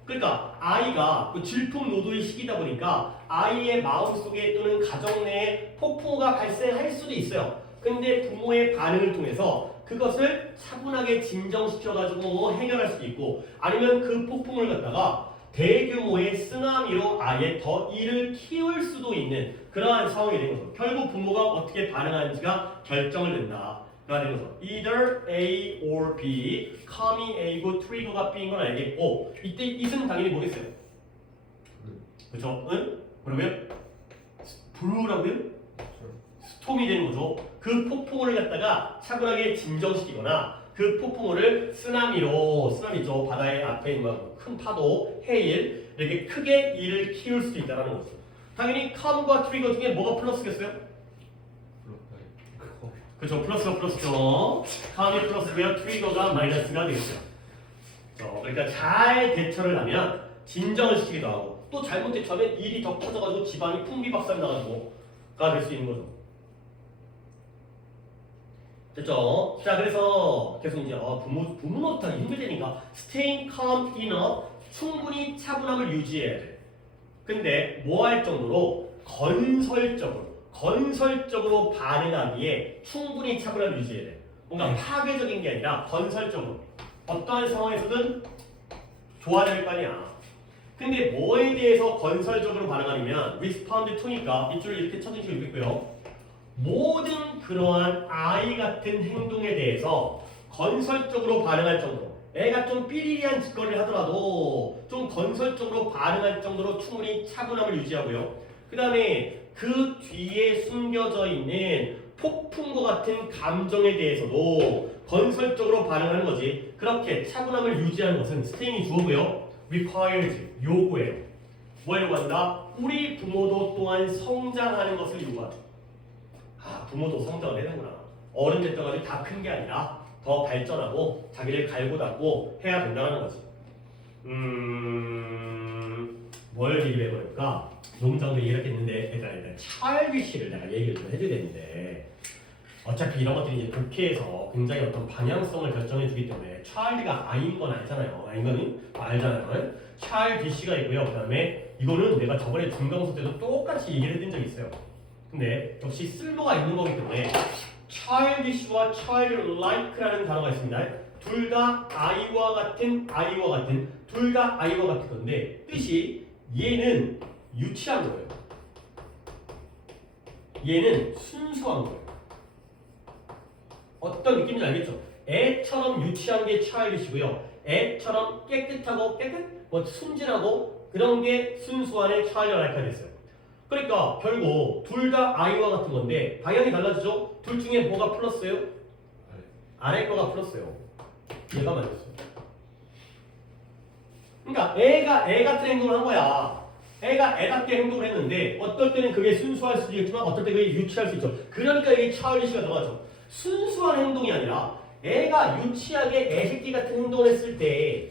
그러니까 아이가 그 질풍노도의 시기다 보니까 아이의 마음속에 또는 가정 내에 폭풍우가 발생할 수도 있어요. 근데 부모의 반응을 통해서 그것을 차분하게 진정시켜가지고 해결할 수도 있고 아니면 그 폭풍을 갖다가 대규모의 쓰나미로 아예 더 일을 키울 수도 있는 그러한 상황이 되는 거죠. 결국 부모가 어떻게 반응하는지가 결정을 된다. 가 되는 거죠. Either A or B, com이 A고 trigger가 B인 건 알겠고 이때 it은 당연히 뭐겠어요? 그렇죠? 응? 그러면 브루라고요? 스톰이 되는 거죠. 그 폭풍우를 갖다가 차분하게 진정시키거나 그 폭풍우를 쓰나미죠. 바다의 앞에 있는 큰 파도, 해일 이렇게 크게 일을 키울 수도 있다는 거죠. 당연히 come과 trigger 중에 뭐가 플러스겠어요? 그죠? 플러스가 플러스죠. come이 플러스고요. trigger가 마이너스가 되겠죠. 그러니까 잘 대처를 하면 진정을 시키기도 하고 또 잘못 대처하면 일이 더 커져가지고 집안이 풍비박산 나가지고가 될 수 있는 거죠. 됐죠? 자, 그래서 계속 이제 부모 노릇하기 힘들다니까 staying calm enough 충분히 차분함을 유지해야 돼. 근데 뭐 할 정도로 건설적으로 반응하기에 충분히 차분함을 유지해야 돼. 뭔가 파괴적인 게 아니라 건설적으로 어떠한 상황에서든 좋아야 될 거 아니야. 근데 뭐에 대해서 건설적으로 반응하냐면 respond to니까 밑줄을 이렇게 쳐주시면 좋겠고요. 모든 그러한 아이 같은 행동에 대해서 건설적으로 반응할 정도로 애가 좀 삐리리한 짓거리를 하더라도 좀 건설적으로 반응할 정도로 충분히 차분함을 유지하고요. 그 다음에 그 뒤에 숨겨져 있는 폭풍과 같은 감정에 대해서도 건설적으로 반응하는 거지. 그렇게 차분함을 유지하는 것은 스테잉이 주어고요. requires 요구해요. 뭘 요구한다? 우리 부모도 또한 성장하는 것을 요구하죠. 부모도 성장을 해야 되구나. 어른 됐다가지고 다 큰 게 아니라 더 발전하고 자기를 갈고 닦고 해야 된다는 거지. 뭘 얘기를 해볼까? 농장도 이렇게 했는데 일단 찰비시를 내가 얘기를 좀 해줘야 되는데 어차피 이런 것들이 이제 독해에서 굉장히 어떤 방향성을 결정해 주기 때문에 찰리가 아닌 건 알잖아요. 아닌 거는 알잖아요. 찰비시가 있고요. 그 다음에 이거는 내가 저번에 중강수 때도 똑같이 얘기를 해준 적이 있어요. 근데 역시 쓸모가 있는 거기 때문에 childish와 childlike라는 단어가 있습니다. 둘 다 아이와 같은 둘 다 아이와 같은 건데 뜻이 얘는 유치한 거예요. 얘는 순수한 거예요. 어떤 느낌인지 알겠죠? 애처럼 유치한 게 childish고요. 애처럼 깨끗하고 순진하고 그런 게 순수한 애 childlike가 됐어요. 그러니까 결국 둘 다 아이와 같은 건데 방향이 달라지죠? 둘 중에 뭐가 플러스예요? 아래 거가 플러스예요. 얘가 맞았어요. 그러니까 애가 애 같은 행동을 한 거야. 애가 애답게 행동을 했는데 어떨 때는 그게 순수할 수도 있지만 어떨 때 그게 유치할 수 있죠. 그러니까 이게 차일리시가 들어가죠. 순수한 행동이 아니라 애가 유치하게 애새끼 같은 행동을 했을 때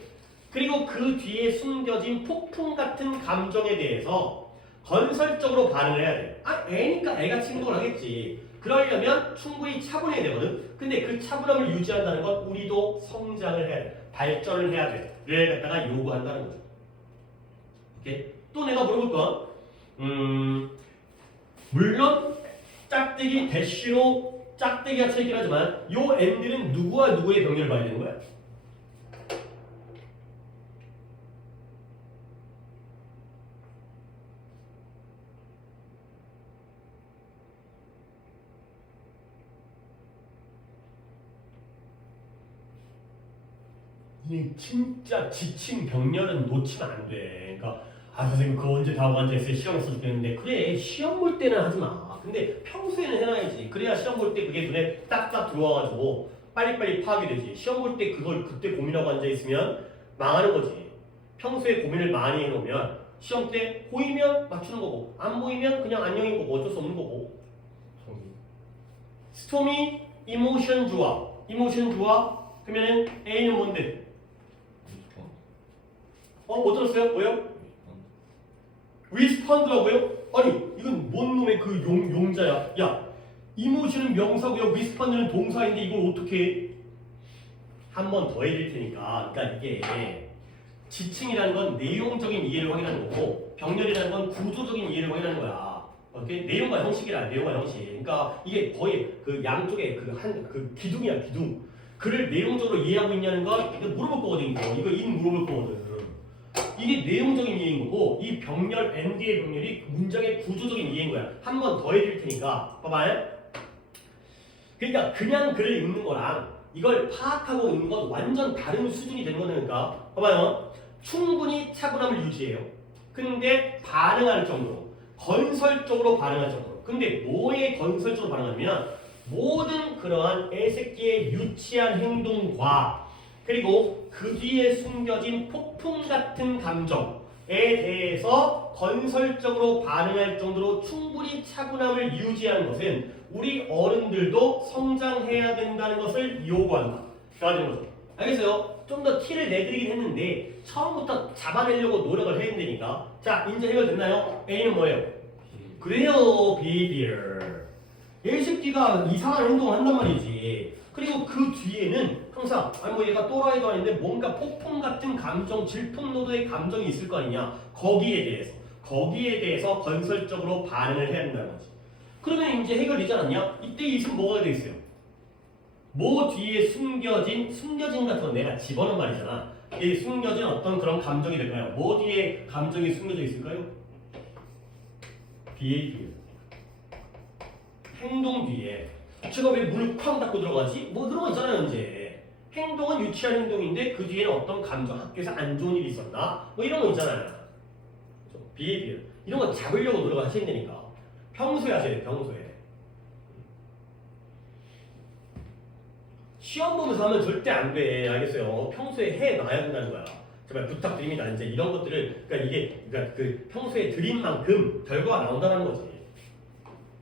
그리고 그 뒤에 숨겨진 폭풍 같은 감정에 대해서 건설적으로 반응을 해야 돼. 애니까 애같이 행동을 하겠지. 그러려면 충분히 차분해야 되거든. 근데 그 차분함을 유지한다는 건 우리도 성장을 해야 돼. 발전을 해야 돼. 를 갖다가 요구한다는 거죠. 오케이? 또 내가 물어볼 건 물론 짝대기 대쉬로 짝대기가 쳐있긴 하지만 요 엔드는 누구와 누구의 병렬을 봐야 되는 거야? 이 진짜 지친 병렬은 놓치면 안 돼. 그러니까 선생님 그거 언제 다 앉아있어요? 시험을 써주겠는데 그래 시험 볼 때는 하지 마. 근데 평소에는 해놔야지. 그래야 시험 볼 때 그게 눈에 딱딱 들어와가지고 빨리빨리 파악이 되지. 시험 볼 때 그걸 그때 고민하고 앉아있으면 망하는 거지. 평소에 고민을 많이 해놓으면 시험 때 보이면 맞추는 거고 안 보이면 그냥 안녕인 거고 어쩔 수 없는 거고. 스토미 이모션 좋아. 그러면은 A는 뭔데? 뭐 들었어요? 뭐요? respond라고요? 아니 이건 뭔 놈의 그 용자야. 야 이모션은 명사고요. respond는 동사인데 이걸 어떻게 해? 한 번 더 해드릴 테니까. 그러니까 이게 지칭이라는 건 내용적인 이해를 확인하는 거고 병렬이라는 건 구조적인 이해를 확인하는 거야. 오케이? 내용과 형식이라 내용과 형식. 그러니까 이게 거의 그 양쪽에 그 기둥이야 기둥. 그를 내용적으로 이해하고 있냐는 건 이거 물어볼 거거든요. 이거 물어볼 거거든. 이게 내용적인 이해인 거고 이 병렬 ND의 병렬이 문장의 구조적인 이해인 거야. 한 번 더 해드릴 테니까 봐봐요. 그러니까 그냥 글을 읽는 거랑 이걸 파악하고 읽는 건 완전 다른 수준이 되는 거니까 봐봐요. 충분히 차분함을 유지해요. 근데 반응할 정도로 건설적으로 반응할 정도로. 근데 뭐에 건설적으로 반응하냐면 모든 그러한 애새끼의 유치한 행동과 그리고 그 뒤에 숨겨진 폭풍 같은 감정에 대해서 건설적으로 반응할 정도로 충분히 차분함을 유지하는 것은 우리 어른들도 성장해야 된다는 것을 요구한다. 라는 거죠. 알겠어요? 좀 더 티를 내드리긴 했는데 처음부터 잡아내려고 노력을 해야 되니까. 자, 이제 해결됐나요? A는 뭐예요? 그래요, behavior. 이 새끼가 이상한 행동을 한단 말이지. 그리고 그 뒤에는 항상 아니 뭐 얘가 또라이도 아닌데 뭔가 폭풍 같은 감정, 질풍노도의 감정이 있을 거 아니냐. 거기에 대해서 건설적으로 반응을 해야 된다는 거지. 그러면 이제 해결되지 않았냐? 이때 있으면 뭐가 돼 있어요? 뭐 뒤에 숨겨진 같은 건 내가 집어넣은 말이잖아. 이 숨겨진 어떤 그런 감정이 될까요? 뭐 뒤에 감정이 숨겨져 있을까요? behavior. 행동 뒤에. 제가 왜 문을 쾅 닫고 들어가지? 뭐 그런 거 있잖아요, 이제. 행동은 유치한 행동인데 그 뒤에는 어떤 감정, 학교에서 안 좋은 일이 있었나? 뭐 이런 거 있잖아요. behavior. 이런 거 잡으려고 노력하시면 되니까. 평소에 하셔야 돼요, 평소에. 시험 보면서 하면 절대 안 돼. 알겠어요? 평소에 해놔야 된다는 거야. 제발 부탁드립니다. 이제 이런 것들을, 그러니까 그 평소에 드린 만큼 결과가 나온다는 거지.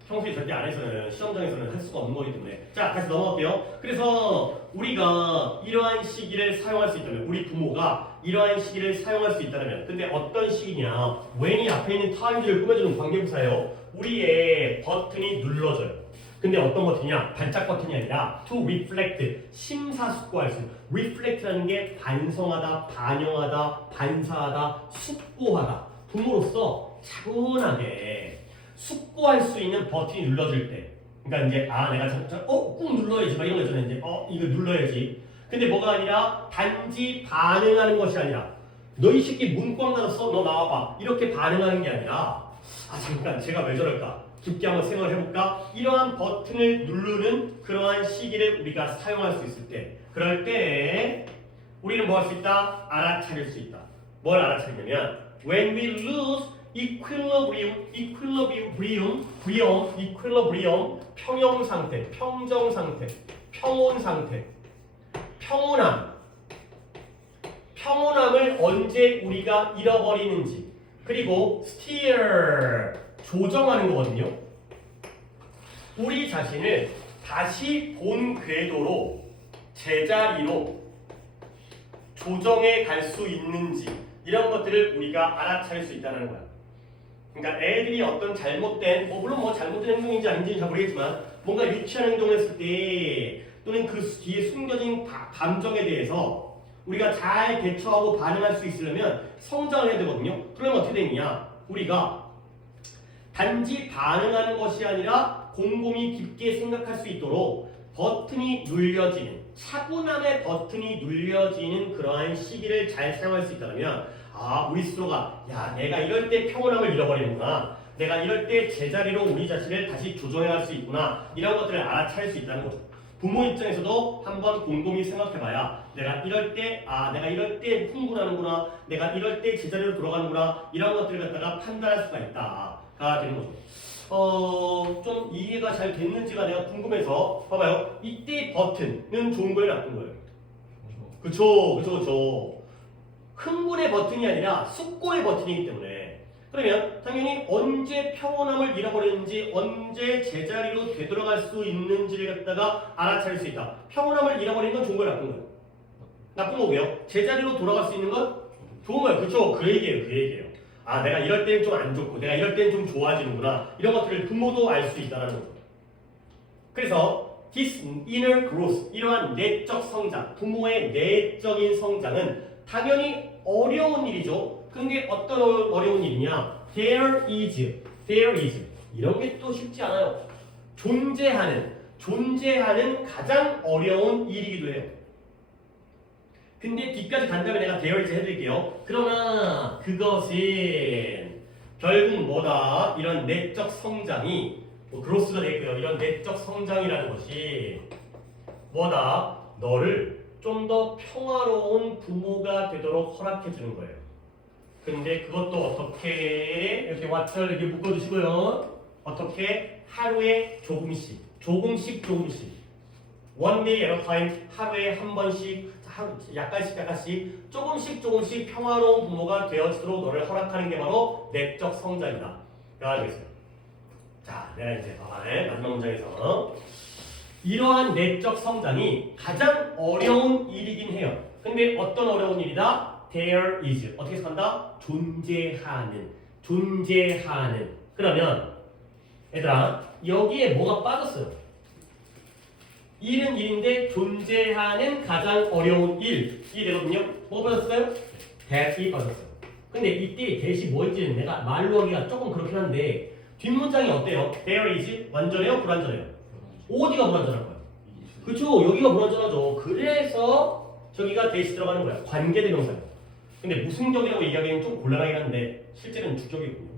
평소에 절대 안 해서는 시험장에서는 할 수가 없는 거기 때문에. 자, 다시 넘어갈게요. 그래서 우리가 이러한 시기를 사용할 수 있다면, 우리 부모가 이러한 시기를 사용할 수 있다면, 근데 어떤 시기냐? when이 앞에 있는 time를 꾸며주는 관계부사예요. 우리의 버튼이 눌러져요. 근데 어떤 버튼이냐? 반짝 버튼이 아니라 to reflect, 심사숙고할 수 있는. reflect라는 게 반성하다, 반영하다, 반사하다, 숙고하다. 부모로서 차분하게 숙고할 수 있는 버튼이 눌러질 때. 그러니까 이제 내가 꾹 눌러야지 막 이런 거 있잖아요. 이제 이거 눌러야지. 근데 뭐가 아니라 단지 반응하는 것이 아니라 너 이 새끼 문 꽝 닫았어? 너 나와봐. 이렇게 반응하는 게 아니라 잠깐 제가 왜 저럴까? 깊게 한번 생각을 해볼까? 이러한 버튼을 누르는 그러한 시기를 우리가 사용할 수 있을 때, 그럴 때 우리는 뭐 할 수 있다? 알아차릴 수 있다. 뭘 알아차리냐면 when we lose equilibrium, 평형 상태, 평정 상태, 평온 상태, 평온함을 언제 우리가 잃어버리는지, 그리고 steer, 조정하는 거거든요. 우리 자신을 다시 본 궤도로, 제자리로 조정해 갈 수 있는지, 이런 것들을 우리가 알아차릴 수 있다는 거야. 그러니까 애들이 어떤 잘못된, 물론 잘못된 행동인지 아닌지는 잘 모르겠지만 뭔가 유치한 행동을 했을 때, 또는 그 뒤에 숨겨진 감정에 대해서 우리가 잘 대처하고 반응할 수 있으려면 성장을 해야 되거든요. 그러면 어떻게 되느냐? 우리가 단지 반응하는 것이 아니라 곰곰이 깊게 생각할 수 있도록 버튼이 눌려지는, 차분함의 버튼이 눌려지는 그러한 시기를 잘 사용할 수 있다면, 우리 스스로가 내가 이럴 때 평온함을 잃어버리는구나, 내가 이럴 때 제자리로 우리 자신을 다시 조정해갈 수 있구나, 이런 것들을 알아차릴 수 있다는 거죠. 부모 입장에서도 한번 곰곰이 생각해봐야 내가 이럴 때 흥분하는구나, 내가 이럴 때 제자리로 돌아가는구나, 이런 것들을 갖다가 판단할 수가 있다가 되는 거죠. 좀 이해가 잘 됐는지가 내가 궁금해서 봐봐요. 이때 버튼은 좋은 거예요, 나쁜 거예요? 그쵸. 흥분의 버튼이 아니라 숙고의 버튼이기 때문에, 그러면 당연히 언제 평온함을 잃어버리는지, 언제 제자리로 되돌아갈 수 있는지를 갖다가 알아차릴 수 있다. 평온함을 잃어버리는 건 좋은 거예요, 나쁜 거예요? 나쁜 거고요. 제자리로 돌아갈 수 있는 건 좋은 거예요. 그쵸? 그 얘기예요. 내가 이럴 때는 좀 안 좋고 내가 이럴 때는 좀 좋아지는구나, 이런 것들을 부모도 알 수 있다는 거죠. 그래서 this inner growth, 이러한 내적 성장, 부모의 내적인 성장은 당연히 어려운 일이죠. 근데 어떤 어려운 일이냐? There is 이런 게 또 쉽지 않아요. 존재하는 가장 어려운 일이기도 해요. 근데 뒤까지 간 다음에 내가 there is 해드릴게요. 그러나 그것은 결국 뭐다? 이런 내적 성장이 그로스가 되고요. 이런 내적 성장이라는 것이 뭐다? 너를 좀 더 평화로운 부모가 되도록 허락해 주는 거예요. 근데 그것도 어떻게, 이렇게 왓츠를 이렇게 묶어주시고요. 어떻게? 하루에 조금씩. One day at a time, 하루에 한 번씩, 약간씩 조금씩 평화로운 부모가 되어지도록 너를 허락하는 게 바로 내적 성장이다. 알겠어요. 자, 내가 이제 마지막 문장에서 이러한 내적 성장이 가장 어려운 일이긴 해요. 근데 어떤 어려운 일이다? There is. 어떻게 해석한다? 존재하는. 그러면 얘들아, 여기에 뭐가 빠졌어요? 일은 일인데 존재하는 가장 어려운 일. 이 되거든요. 뭐가 빠졌어요? that이 빠졌어요. 근데 이때 that이 뭐였지는 내가 말로 하기가 조금 그렇긴 한데 뒷문장이 어때요? There is 완전해요? 불완전해요? 어디가 불완전한 거야? 그쵸? 여기가 불완전하죠. 그래서 저기가 that이 들어가는 거야. 관계대명사예요. 근데 무승격이라고 얘기하기에는 좀 곤란하긴 한데 실제는 주격이거든요.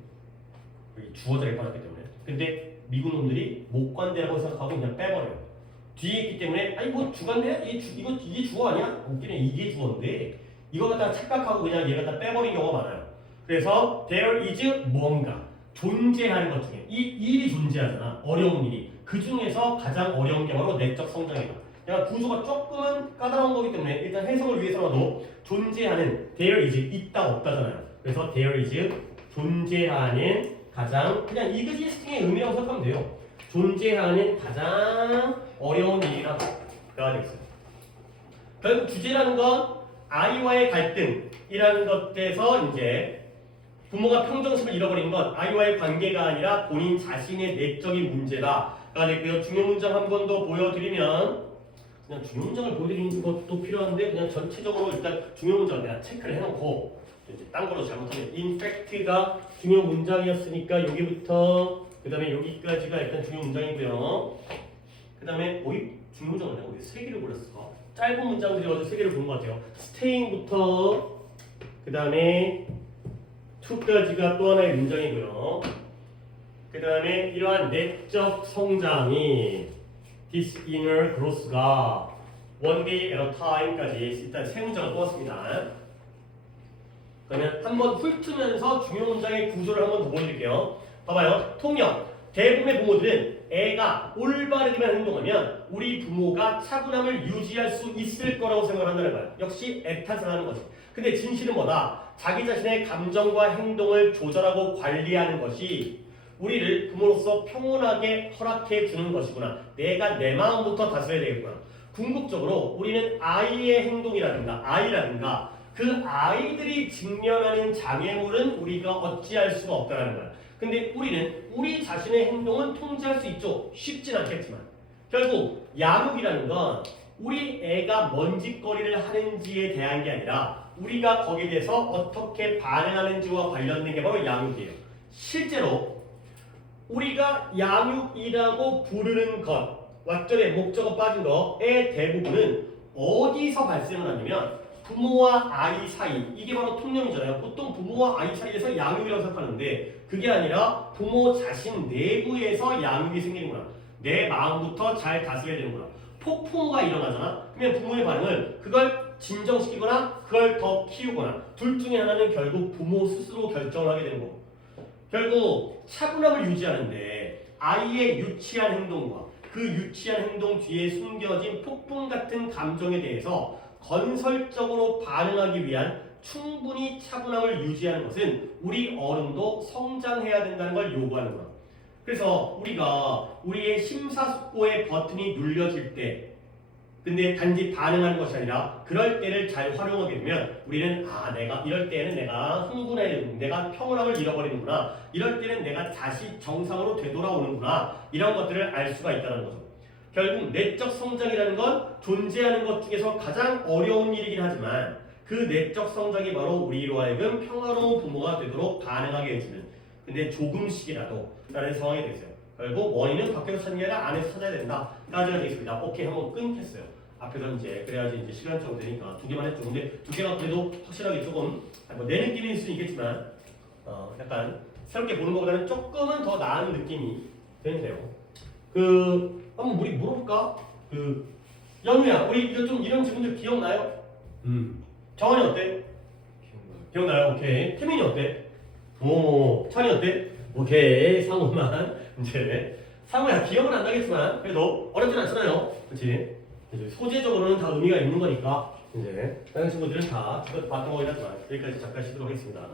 여기 주어자에 빠졌기 때문에. 근데 미국 놈들이 목관대라고 생각하고 그냥 빼버려요. 뒤에 있기 때문에 아니 뭐 주관대? 이게 주어 아니야? 웃기네. 이게 주어인데 이거 갖다가 착각하고 그냥 얘 갖다 빼버린 경우가 많아요. 그래서 there is 뭔가 존재하는 것 중에 이 일이 존재하잖아. 어려운 일이. 그 중에서 가장 어려운 경우로 내적 성장이다. 내가 구조가 조금은 까다로운 거기 때문에 일단 해석을 위해서라도 존재하는 there is 있다 없다잖아요. 그래서 there is 존재하는 가장 그냥 이그지스팅의 의미라고 생각하면 돼요. 존재하는 가장 어려운 일이라고 되겠어요. 결국 주제라는 건 아이와의 갈등이라는 것에서 이제 부모가 평정심을 잃어버린 건 아이와의 관계가 아니라 본인 자신의 내적인 문제다가 되고요. 중요 문장 한 번 더 보여드리면 그냥 중요 문장을 보여드리는 것도 필요한데 그냥 전체적으로 일단 중요 문장을 내가 체크를 해놓고 이제 딴 걸로 잘못하면 in fact가 중요 문장이었으니까 여기부터 그 다음에 여기까지가 일단 중요 문장이고요. 그 다음에 중요 문장을 내가 어디 세 개를 골랐어. 짧은 문장들이 어제 세 개를 본 것 같아요. staying부터 그 다음에 to까지가 또 하나의 문장이고요. 그 다음에 이러한 내적 성장이 this inner growth가 one day at a time까지 일단 세 문장을 뽑았습니다. 그러면 한번 훑으면서 중요 문장의 구조를 한번 더 보여드릴게요. 봐봐요. 통역. 대부분의 부모들은 애가 올바르게만 행동하면 우리 부모가 차분함을 유지할 수 있을 거라고 생각한다는 거야. 역시 애탄생하는 거지. 근데 진실은 뭐다? 자기 자신의 감정과 행동을 조절하고 관리하는 것이 우리를 부모로서 평온하게 허락해 주는 것이구나. 내가 내 마음부터 다스려야 되겠구나. 궁극적으로 우리는 아이의 행동이라든가 아이라든가 그 아이들이 직면하는 장애물은 우리가 어찌할 수가 없다는 거야. 근데 우리는 우리 자신의 행동은 통제할 수 있죠. 쉽진 않겠지만 결국 양육이라는 건 우리 애가 뭔 짓거리를 하는지에 대한 게 아니라 우리가 거기에 대해서 어떻게 반응하는지와 관련된 게 바로 양육이에요. 실제로 우리가 양육이라고 부르는 것, 왓전에 목적어 빠진 거의 대부분은 어디서 발생을 하냐면 부모와 아이 사이, 이게 바로 통념이잖아요. 보통 부모와 아이 사이에서 양육이라고 생각하는데 그게 아니라 부모 자신 내부에서 양육이 생기는구나. 내 마음부터 잘 다스려야 되는구나. 폭풍우가 일어나잖아. 그러면 부모의 반응을 그걸 진정시키거나 그걸 더 키우거나 둘 중에 하나는 결국 부모 스스로 결정을 하게 되는 거고. 결국 차분함을 유지하는데 아이의 유치한 행동과 그 유치한 행동 뒤에 숨겨진 폭풍 같은 감정에 대해서 건설적으로 반응하기 위한 충분히 차분함을 유지하는 것은 우리 어른도 성장해야 된다는 걸 요구하는 거야. 그래서 우리가 우리의 심사숙고의 버튼이 눌려질 때 근데 단지 반응하는 것이 아니라 그럴 때를 잘 활용하게 되면 우리는 내가 이럴 때는 내가 흥분해, 내가 평온함을 잃어버리는구나. 이럴 때는 내가 다시 정상으로 되돌아오는구나. 이런 것들을 알 수가 있다는 거죠. 결국 내적 성장이라는 건 존재하는 것 중에서 가장 어려운 일이긴 하지만 그 내적 성장이 바로 우리로 하여금 평화로운 부모가 되도록 가능하게 해주는 근데 조금씩이라도 라는 상황이 되겠어요. 결국 원인은 밖에서 찾는 게 아니라 안에서 찾아야 된다. 까지가 되겠습니다. 오케이 한번 끊겠어요. 앞에서 이제 그래야지 이제 시간적으로 되니까 두 개만 했죠. 근데 두 개가 그래도 확실하게 조금 내 느낌일 수는 있겠지만 약간 새롭게 보는 것보다는 조금은 더 나은 느낌이 되는데요. 한번 우리 물어볼까? 연우야, 우리 이거 좀 이런 질문들 기억나요? 정환이 어때? 기억나요? 오케이. 태민이 어때? 찬이 어때? 오케이. 상우만 이제 상우야 기억은 안 나겠지만 그래도 어렵진 않잖아요. 그렇지? 소재적으로는 다 의미가 있는 거니까 이제 다른 친구들은 다 봤던 거긴 하지만 여기까지 잠깐 쉬도록 하겠습니다.